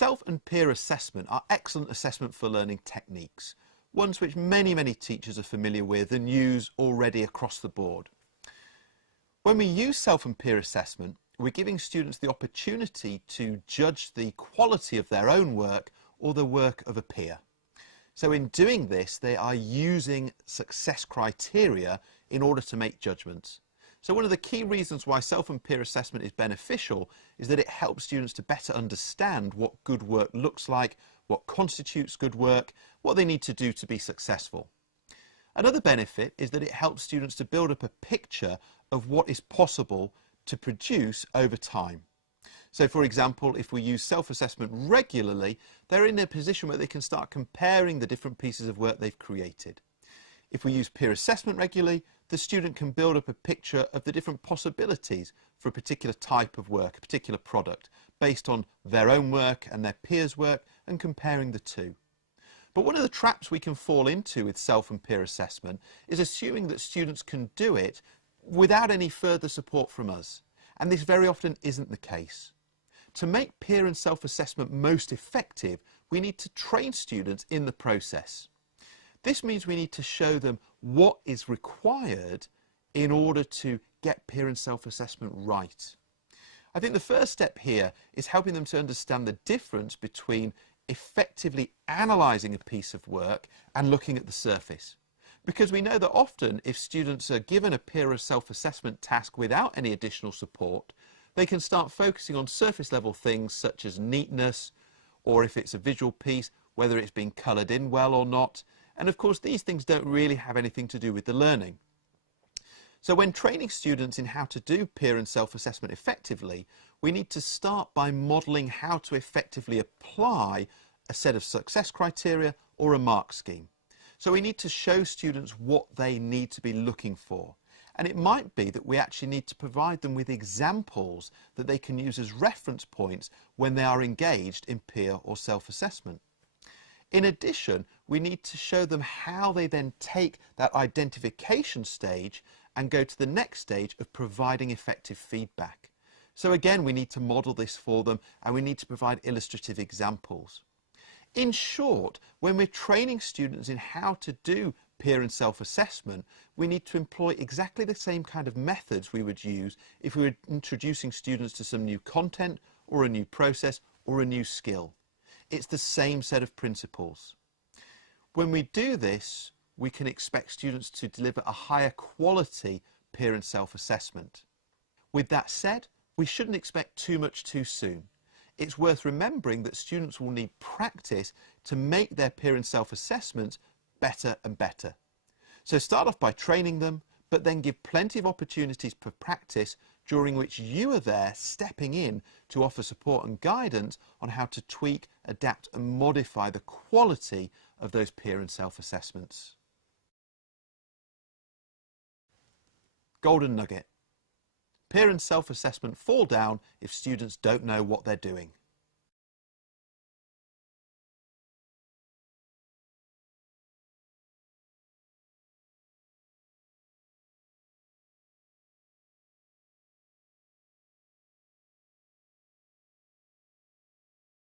Self and peer assessment are excellent assessment for learning techniques, ones which many teachers are familiar with and use already across the board. When we use self and peer assessment, we're giving students the opportunity to judge the quality of their own work or the work of a peer. So in doing this, they are using success criteria in order to make judgments. So one of the key reasons why self and peer assessment is beneficial is that it helps students to better understand what good work looks like, what constitutes good work, what they need to do to be successful. Another benefit is that it helps students to build up a picture of what is possible to produce over time. So for example, if we use self-assessment regularly, they're in a position where they can start comparing the different pieces of work they've created. If we use peer assessment regularly, the student can build up a picture of the different possibilities for a particular type of work, a particular product, based on their own work and their peers' work and comparing the two. But one of the traps we can fall into with self and peer assessment is assuming that students can do it without any further support from us. And this very often isn't the case. To make peer and self-assessment most effective, we need to train students in the process. This means we need to show them what is required in order to get peer and self-assessment right. I think the first step here is helping them to understand the difference between effectively analysing a piece of work and looking at the surface. Because we know that often if students are given a peer or self-assessment task without any additional support, they can start focusing on surface level things such as neatness, or if it's a visual piece, whether it's been coloured in well or not. And of course these things don't really have anything to do with the learning. So when training students in how to do peer and self-assessment effectively, we need to start by modelling how to effectively apply a set of success criteria or a mark scheme. So we need to show students what they need to be looking for. And it might be that we actually need to provide them with examples that they can use as reference points when they are engaged in peer or self-assessment. In addition, we need to show them how they then take that identification stage and go to the next stage of providing effective feedback. So again, we need to model this for them and we need to provide illustrative examples. In short, when we're training students in how to do peer and self-assessment, we need to employ exactly the same kind of methods we would use if we were introducing students to some new content or a new process or a new skill. It's the same set of principles. When we do this, we can expect students to deliver a higher quality peer and self-assessment. With that said, we shouldn't expect too much too soon. It's worth remembering that students will need practice to make their peer and self-assessments better and better. So start off by training them, but then give plenty of opportunities for practice during which you are there stepping in to offer support and guidance on how to tweak, adapt and modify the quality of those peer and self-assessments. Golden nugget. Peer and self-assessment fall down if students don't know what they're doing.